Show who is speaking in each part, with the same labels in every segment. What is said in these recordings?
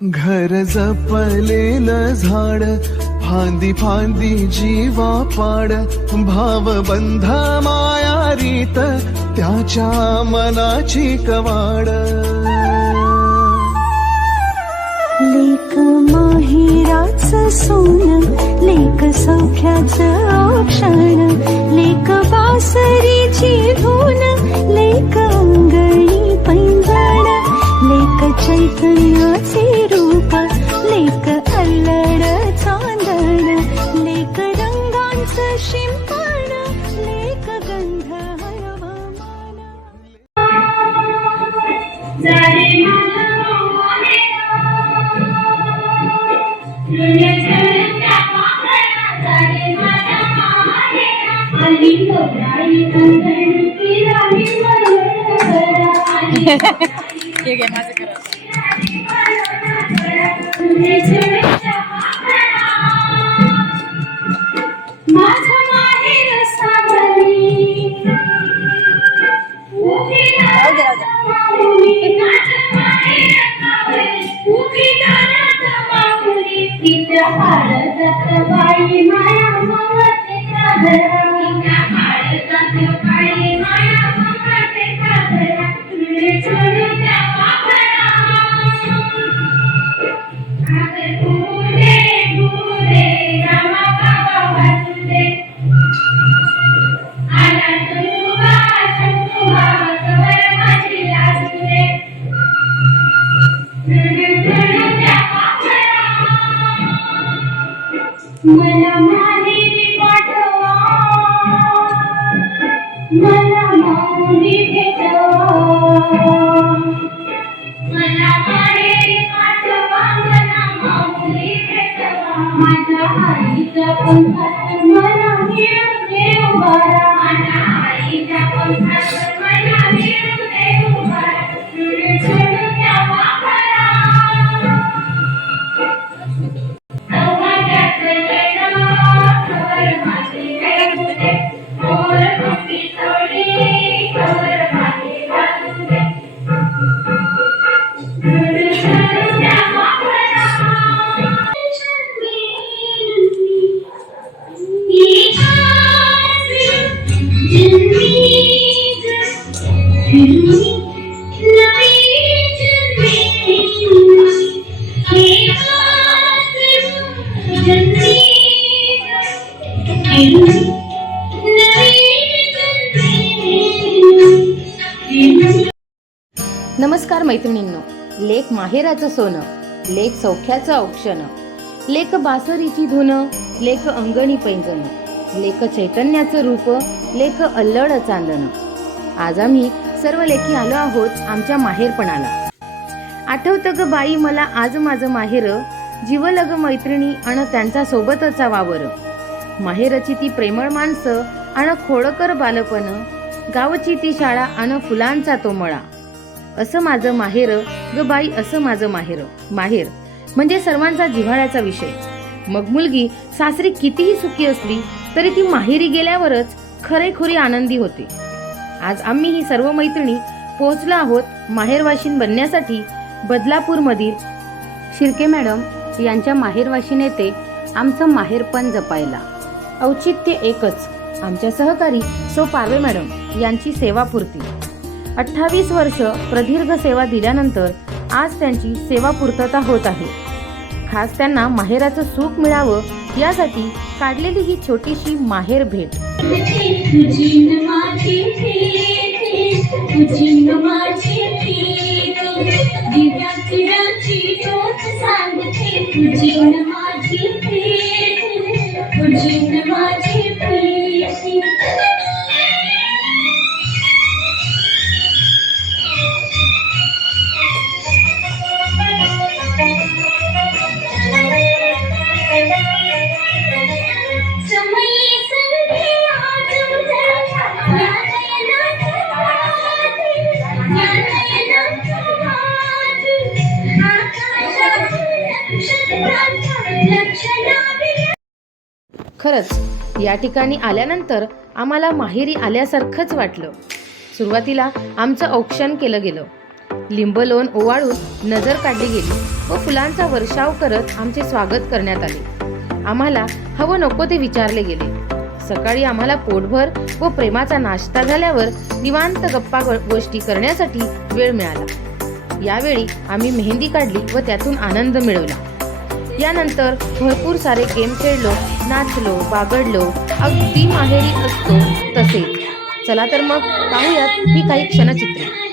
Speaker 1: घर जपलेलं झाड फांदी फांदी जीवा पाड भाव बंध माया रीत त्याच्या मनाची कवाड.
Speaker 2: लेक माहिराच सोन लेक सौख्याच औक्षण लेक बासरीची धून लेक अंगळी पैंजण लेक
Speaker 3: चैतन्य
Speaker 4: ठीक आहे माझं करा
Speaker 3: माझं पंखात मला मिळून दे उभारा माझ्या आईच्या पंखात
Speaker 5: नमस्कार मैत्रिणींनो लेख माहेराचं सोनं लेख सौख्याचं औक्षण लेख बासरीची धुन लेख अंगणी पैंजण लेख चैतन्याचं रूप लेख अल्लड चांदण. आज आम्ही सर्व लेखी आलो आहोत आमच्या माहेरपणाला. आठवतं ग बाई मला आज माझं माहेर जीवलग मैत्रिणी आणि त्यांचा सोबतचा वावर. माहेरची ती प्रेमळ माणसं आणि खोडकर बालपण गावची ती शाळा आणि फुलांचा तो मळा असं माझं माहेर ग बाई असं माझं माहेर. माहेर म्हणजे सर्वांचा जिव्हाळ्याचा विषय. मग मुलगी सासरी कितीही सुखी असली तरी ती माहेरी गेल्यावरच खरेखुरी आनंदी होते. आज आम्ही ही सर्व मैत्रिणी पोहोचलो आहोत माहेरवाशीन बनण्यासाठी बदलापूरमधील. शिर्के मॅडम यांच्या माहेरवाशी नेते आमचं माहेरपण जपायला. औचित्य एकच. आमच्या सहकारी सो पारवे मॅडम यांची सेवापूर्ती अठ्ठावीस वर्ष प्रदीर्घ सेवा दिल्यानंतर आज त्यांची सेवा पूर्तता होत आहे. खास त्यांना माहेराचं सुख मिळावं यासाठी काढलेली ही छोटीशी माहेर भेट.
Speaker 3: माझी दिव्या तिराची ज्योत सांगते तुझी माझी प्रीती तुझी माझी प्रीती
Speaker 5: खरंच या ठिकाणी आल्यानंतर आम्हाला माहेरी आल्यासारखंच वाटलं. सुरुवातीला आमचं औक्षण केलं गेलं. लिंब लोन ओवाळून नजर काढली गेली व फुलांचा वर्षाव करत आमचे स्वागत करण्यात आले. आम्हाला हवं नको ते विचारले गेले. सकाळी आम्हाला पोटभर व प्रेमाचा नाश्ता झाल्यावर निवांत गप्पा गोष्टी करण्यासाठी वेळ मिळाला. यावेळी आम्ही मेहंदी काढली व त्यातून आनंद मिळवला. यानंतर भरपूर सारे गेम खेळलो नाचलो बागडलो. अगदी माहेरी असतो तसेच चला तर मग पाहूयात ही काही क्षणचित्रे.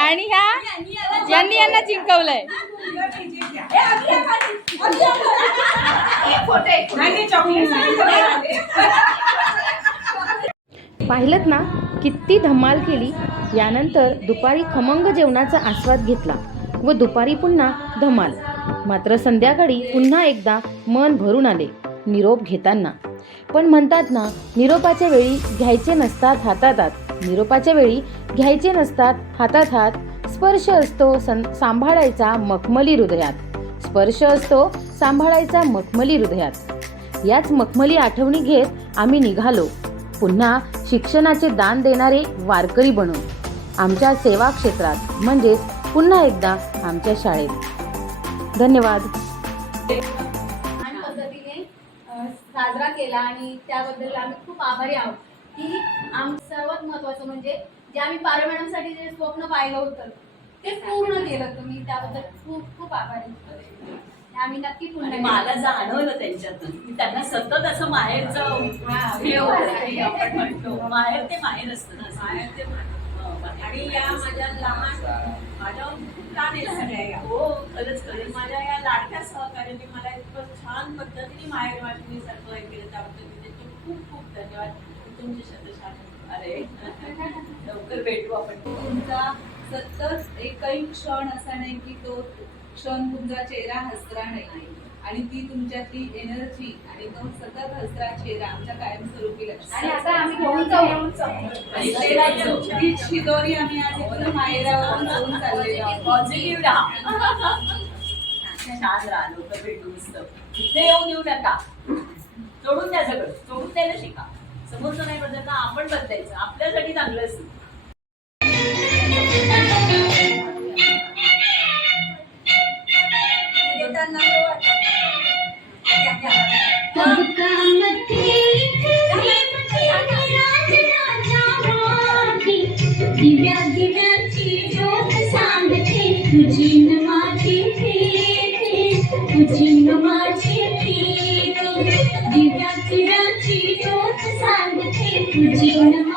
Speaker 4: आणि ह्या यांनी यांना जिंकवलंय.
Speaker 5: पाहिलं ना किती धमाल केली यानंतर दुपारी खमंग जेवणाचा आस्वाद घेतला व दुपारी पुन्हा धमाल. मात्र संध्याकाळी पुन्हा एकदा मन भरून आले निरोप घेताना. पण म्हणतात ना निरोपाच्या वेळी घ्यायचे नसतात हातात हात निरोपाच्या वेळी घ्यायचे नसतात हातात हात स्पर्श असतो सं सांभाळायचा मखमली हृदयात. स्पर्श असतो सांभाळायचा मखमली हृदयात. याच मखमली आठवणी घेत आम्ही निघालो. पुन्हा शिक्षणाचे दान देणारे वारकरी बनून. आमच्या सेवा क्षेत्रात म्हणजेच पुन्हा एकदा आमच्या शाळेत. धन्यवाद.
Speaker 6: साजरा केला आणि त्याबद्दल आम्ही खूप आभारी आहोत. की आम सर्वात महत्त्वाचं म्हणजे जे आम्ही पारो मॅडमसाठी जे स्वप्न पाहिलं होतं ते पूर्ण केलं तुम्ही. त्याबद्दल खूप खूप आभारी. आम्ही नक्की पुन्हा
Speaker 7: मला जाणवलं त्यांच्यातून की त्यांना सतत असं माहेरचं हे आपण म्हणतो माहेर ते माहेर असतं ना. माहेर ते आणि या माझ्या लहान माझ्या खूप छान आहे सगळ्या हो खरंच खरंच. माझ्या या लाडक्या सहकार्याने मला इतकं छान पद्धतीने माहेर वाटणी सर्व हे केलं. त्याबद्दल मी खूप खूप धन्यवाद. तुमचे शतशान अरे लवकर भेटू आपण.
Speaker 8: तुमचा सतत एकही क्षण असा नाही की तो क्षण तुमचा चेहरा हसरा नाही. आणि ती तुमच्यातली एनर्जी आणि तो सतत हसरा चेहरा आमच्या कायमस्वरूपी लक्षात शिदोरी आम्ही आज इथून माहेरावरून घेऊन चाललेलो
Speaker 7: पॉझिटिव्ह राहा छान राहा लवकर भेटू नुसतं इथे येऊन येऊ नका. सोडून द्या सगळं. सोडून द्यायला शिका. समोरचं नाही बदलला आपण बदलायचं. आपल्यासाठी चांगलं असेल
Speaker 3: दिव्या दिव्याची तुझी माझी तुझी माझी प्रीती